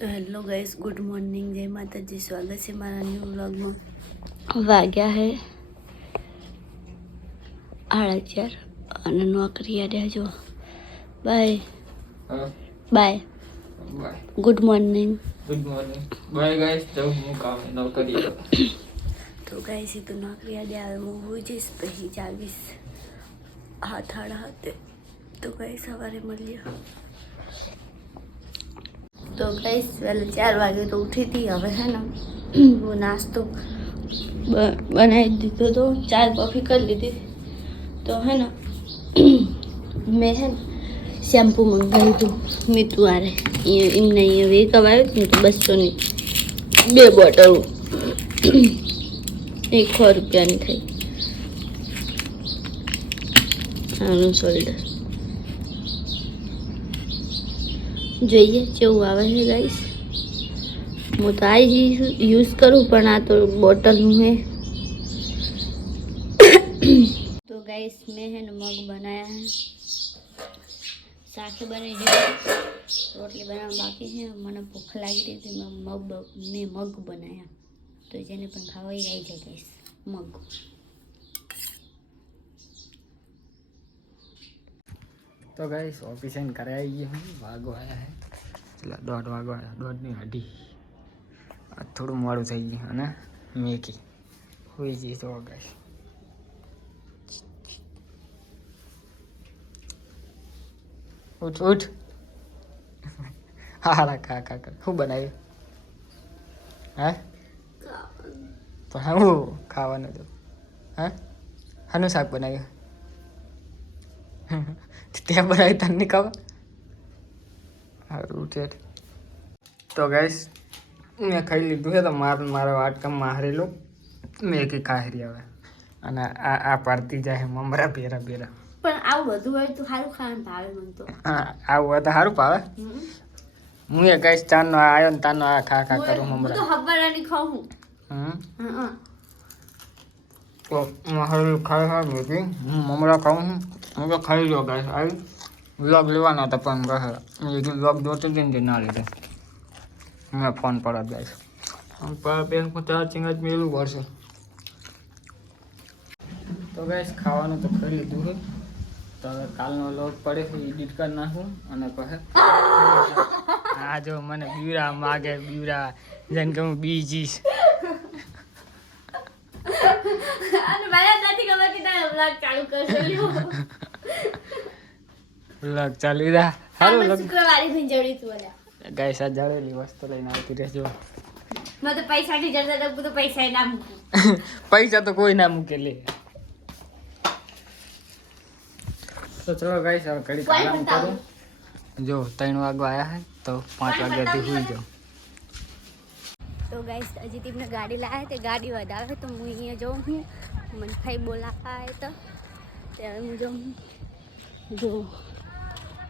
તો hello guys, good morning, જય માતાજી. સ્વાગત છે મારા ન્યૂ વ્લોગમાં. વાગ્યા હે 4:30 અને નોકરી યાદ જો. Bye bye good morning. Bye guys. તો હું કામ નોકરી તો ગાઈસ એ તો નોકરી યાદ આવે હું હોઈ જઈશ પછી જાગીશ 7:30. તો ગાઈસ સવારે મળીએ. તો ગાઈસ વહેલા 4 વાગે તો ઉઠી હતી. હવે હે ને હું નાસ્તો બનાવી દીધો તો ચાર કોફી કરી લીધી. તો હે ને મેં હે ને શેમ્પુ મંગાવ્યું હતું મીઠું આરે એમને અહીંયા વેક આવ્યું ને તો 200ની 2 બોટલ 100 રૂપિયાની થઈ. આનું શોલ્ડર જોઈએ કેવું આવે છે ગાઈસ. હું તો આ જ યુઝ કરું પણ આ તો બોટલનું હે. તો ગાઈસ મેં હે ને મગ બનાયા હે. શાક બની ગયું, રોટલી બનાવવા બાકી છે. મને ભૂખ લાગી રહી હતી મેં મગ બનાવ્યા. તો જેને પણ ખાવા એ આવી જાય ગાઈસ મગ. તો ગાઈસ ઓફિસ આવીને ઘરે આવી ગઈ હું. વાગો આવ્યા હે એટલે 1:30 વાગો આવ્યા. 1:30ની અઢી થોડું મોડું થઈ ગયું અને મેકી હોઈ જઈ. તો ગાઈસ ઉઠ ઉઠ. હારા ખા ખા કર. શું બનાવ્યું? હા પણ હું ખાવાનું તો હા શાનું શાક બનાવ્યું? ત્યાં બનાવી તને નહીં ખાવા? સારું છે. તો ગાઈસ મેં ખાઈ લીધું છે. તો મારા વાટકામાં મારેલું મેં કંઈ ખાઈ હવે અને આ પાડતી જાય મમરા ભેરા ભેરા. પણ આવું બધું હોય તો સારું ખાવાનું ભાવે મને તો. હા આવું હોય તો સારું ભાવે. હું એ ગાઈસ ચારનો આવ્યો ને તારનો આ ખા ખા કરું મમરા. તો હવારાની ખાઉં. તો મારું ખાઈ મેથી હું મમરા ખાઉં છું. હું તો ખાઈ લો ગાઈસ. આવી વ્લોગ લેવાના હતા પણ કહે વ્લોગ જોતી હતી ને ના લીધે મેં ફોન પડે ગાઈસ. બેન ચાર્જિંગ જ મેલું પડશે. તો ગાઈસ ખાવાનું તો ખાઈ લીધું છે. તો હવે કાલનો વ્લોગ પડે છે એડિટ કરી નાખું અને કહે આ જો મને બીવરા માગે બીવરા જેને કે હું બી જઈશ. વ્લોગ ચાલી રહ્યા સારું ગાઈસ. આ જળેલી વસ્તુ લઈને આવતી રહેજો. પૈસા તો કોઈ ના મૂકે લે. તો ચલો ગાઈસ હવે ઘડી આરામ કરું. જો 3 વાગવા આવ્યા હે તો 5 વાગ્યાથી સુઈ જાઉં. તો ગાઈસ હજી તેમને ગાડી લાવે તે ગાડી વધારે તો હું અહીંયા જાઉં છું. મને ભાઈ બોલાવા આવે તો ત્યારે હું જાઉં જો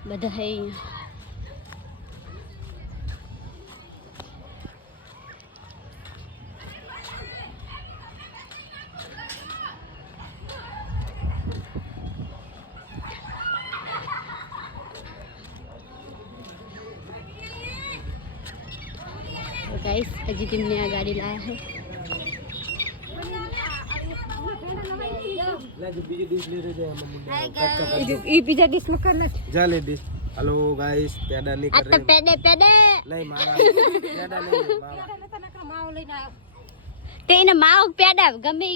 બધા અહીંયા. गाइस अजी तुमने आ गाड़ी लाया है. ये पिज्जा डिश में करना जा ले डिश. हेलो गाइस पेड़ा नहीं कर रहे. पेडे पेडे नहीं मामा पेड़ा नहीं मामा माव लेना तेने माव पेडा गमे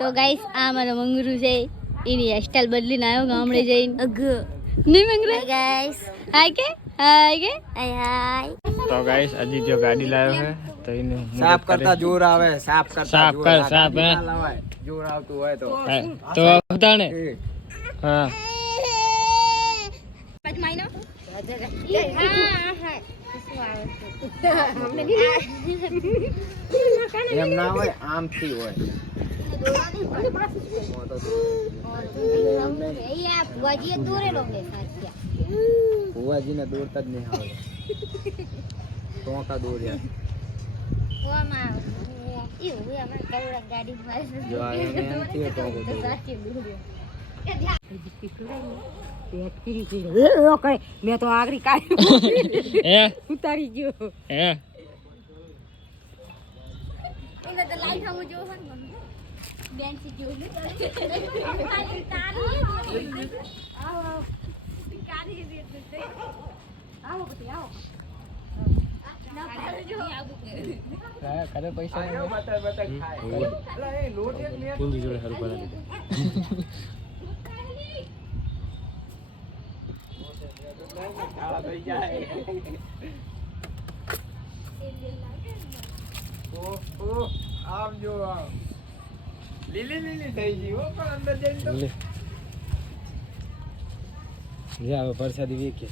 तो गाइस आ मारा मंगरू છે એની હેરસ્ટાઈલ બદલીને આવ્યો ગામડે જઈને. અગ નહીં મંગરે ગાઈસ. હાય કે હાય તો ગાઈસ અજી જો ગાડી લાવ્યો છે તો એને સાફ કરતા જોર આવે. સાફ કરતા સાફ કર સાફ હે જોર આવતું હોય તો ઉતાણે. હા પછી માઈનો એમ ના હોય આમથી હોય. ભુવાજીને દોરતા જ નહીં આવે. ટોંકા દોર્યા જો આ એમ ટોંકો દોર્યો. મેં તો આગળ કાઢી હે ઉતારી ગયો હે ઓને તો લાઈટ આવું જો હન બેન સી જો ને આવો કાઢી દે આવો બતી આવો ના પાડો જો કરે પૈસા બતા ખાય અલા એ લોટ એક ને પૂંજી જોડે હરું પડા ખાવા થઈ જાય ઓ આમ જો આમ લીલી લીલી થઈ ગઈ હો પણ અંદર જઈને તો લે આવે પરસાદી વેકે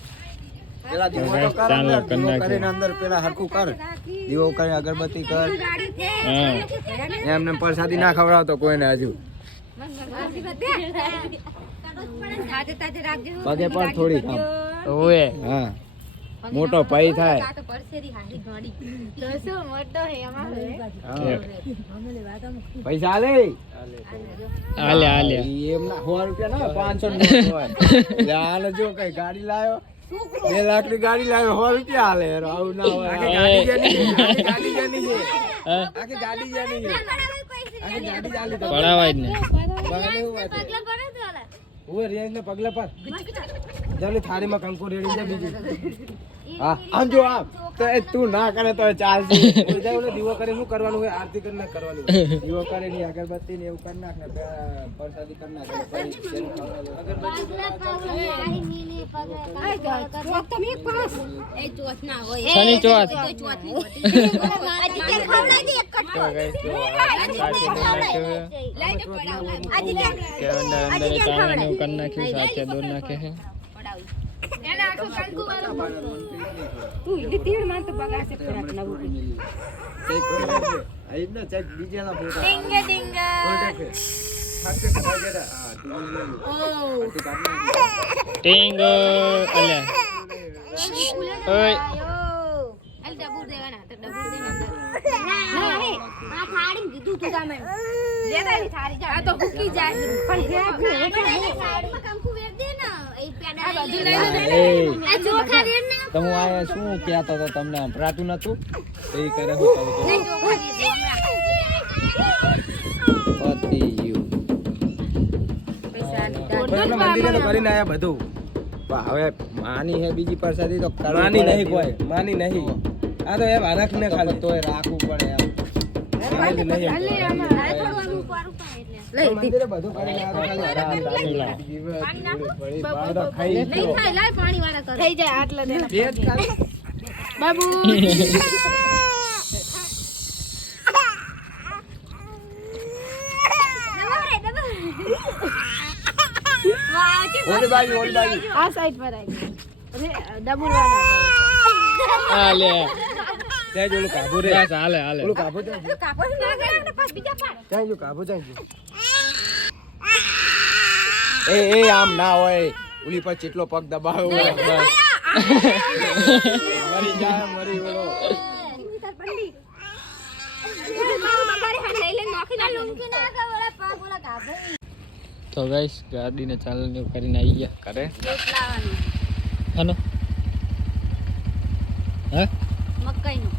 પેલા દીવો તો કર અંદર દીવો કરીને અંદર પેલા હરખું કર દીવો કરીને અગરબત્તી કર એમને પ્રસાદી ના ખવડાવતો કોઈને હજુ પગે પણ થોડી કામ ઓએ હા મોટો પૈ થાય પૈસા લે આલે આલે એમના 100 રૂપિયા ના 500 નોટ હોય હાલ જો કઈ ગાડી લાયો 2 લાખ ની ગાડી લાયો 100 રૂપિયા હાલે આવું ના હોય આખી ગાડી જેની છે આખી ગાડી જેની છે આખી ગાડી ચાલી તો પડાવાય જ ને ઓય રેન્જ ને પગલા પર જલ્દી થાળીમાં કંકુ રેડી દે બીજી હા આમ જો આમ તો એ તું ના કરે તો ચાલશે ઓય જાય ઓલે દીવો કરે શું કરવાનું હોય આરતી કરીને કરવાની હોય દીવો કરે ની અગરબત્તી ને એવું કરી નાખ ને પ્રસાદી કરી નાખ પછી શનિ ચોથ દોર નાખે છે તું ઈડી તીડ માં તો બગાડશે ખોરાક નવું ચેક કરો આઈ ને ચેક બીજે ના ફોટો ડિંગ ડિંગ ખાતે ખાગેડા હા ટીંગ અલે ઓય અલ ડબુ દેવાના તો ડબુ દેના ના હે આ થાળી દીધું તું તમે લેતા ની થાળી જા આ તો ભૂકી જાય પણ સાઈડમાં કંકુ વેર દે ને એ પેડા બધું લઈ લે આ ચોખા વેર ને તો હું આ શું કહેતો તો તમને સંભળાતું નતું તો એ કરે હું કહું નહીં ચોખા વેર દે પતી ગયું પૈસા પણ મંદિરે તો કરીને આયા બધું પણ હવે માની હે બીજી પ્રસાદી તો કરવાની નહીં કોઈ માની નહીં આ તો એ વારક ને ખાલી તોય રાખવું પડે એમ મંદિરે બધું કરીને આ તો ખાલી ખાઈ પાણી વાળા કર થઈ જાય આટલા દે બે જ ખાલી બાબુ ઓલી બાજુ આ સાઈડ પર આવી ડબુરવાના આલે ત્યાં જો ઓલું કાબુ રે બસ હાલે હાલે ઓલું કાબુ ત્યાં જો કાપો ના કરે ને પાછ બીજા પાડ ત્યાં જો કાબુ ત્યાં જો એ આમ ના હોય ઓલી પર ચેટલો પગ દબાવ્યો હોય બસ મરી જાય મરી ઓલો તો ગાઈસ ગાડીને ચાલને કરીને આવી ગયા કરે હનો હે મકાઈનું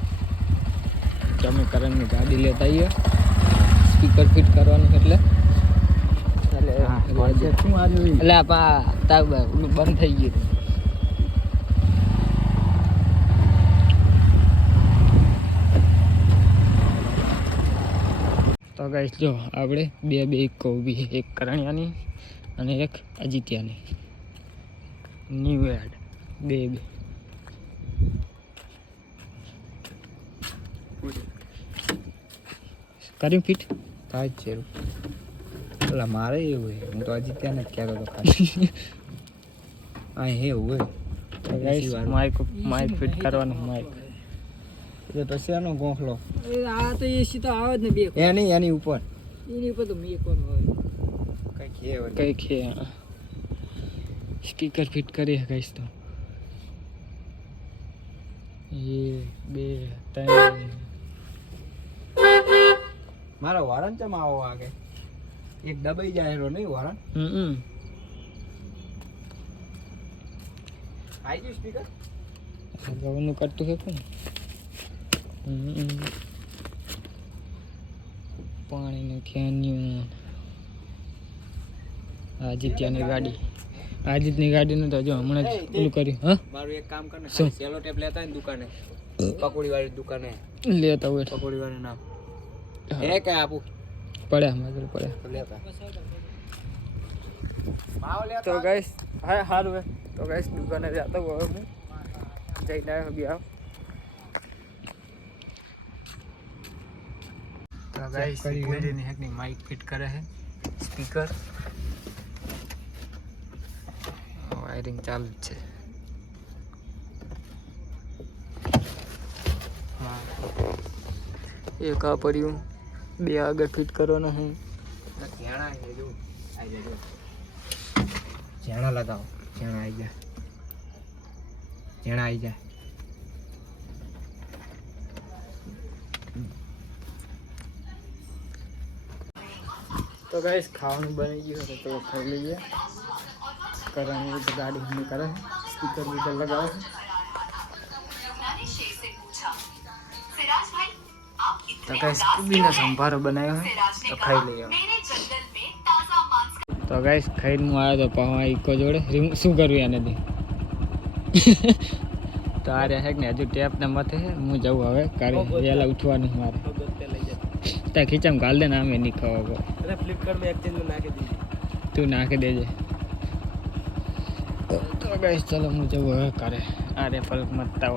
તમે કરણની ગાડી લેતા આવીએ સ્પીકર ફિટ કરવાનું એટલે એટલે આપા તાવ બંધ થઈ ગયું તો ગાઈસ જો આપણે બે ઇકો ઊભી છે એક કરણિયાની અને એક અજીત્યાની ન્યૂ એડ બે કર્યું ફિટ થાય જ છે પેલા મારે એવું હોય હું તો હજી ત્યાં જ કહેતો હતો ખાલી આ હે હોય ગાઈસ માઇક ફિટ કરવાનું માઇક એ પછી આનો ગોખલો આ તો એસી તો આવે જ ને બે એની ઉપર એની ઉપર તો મેં કોણ હોય કઈ કઈ છે સ્પીકર ફિટ કરી ગાઈસ તો એ 2 3 મારો વારન ચમ આવો આગે એક દબાઈ જાય રો નહીં વારન આઈ ગયું સ્પીકર ગવાનું કરતું છે કોણ પાણીનું ખેન્યું આદિત્યની ગાડીનું તો જો હમણાં જ પેલું કર્યું હા મારું એક કામ કર ને શું? સેલો ટેપ લેતા હોય ને દુકાને પકોડી વાળી દુકાને લેતા હોય પકોડી વાળું નામ હે કે આપું પડે અમારે પડે તો લેતા તો ગાઈસ હા સારું હે તો ગાઈસ દુકાને જતો હવે હું જઈને આવ્યો બી આવ તો ગાઈસ વિડિયોની હેકની માઇક ફિટ કરે છે સ્પીકર વાયરિંગ ચાલુ જ છે હા એક આ પડ્યું બે આગળ ફિટ કરવાના છે ઝાણા છે જો આઈ જાય ઝાણા લગાવો ઝાણા આવી જાય ઝાણા આવી જાય તો ગાઈસ ખાવાનું બની ગયું તો ખાઈ લઈએ કરવાની તો ગાડી હમણાં કરે સ્પીકર બીકર લગાવે તો ગાઈસ કુબીનો સંભારો બનાવ્યો છે તો ખાઈ લઈએ તો ગાઈસ ખાઈને હું આવ્યો તો પાવા ઇકો જોડે શું કરવું એનાથી તો આ રહ્યા કે ને હજુ ટેપને મથે છે હું જવું હવે કાલે વહેલા ઉઠવાનું મારે ત્યાં ખીચામાં ઘાલ દે ને આમે નહીં ખાવા અરે ફ્લિપકાર્ટ में एक्सचेंज में नाके दीजिए તું નાખી દેજે તો ગાઈસ ચલો હું જવું હવે કરે આ રે પલક મતતા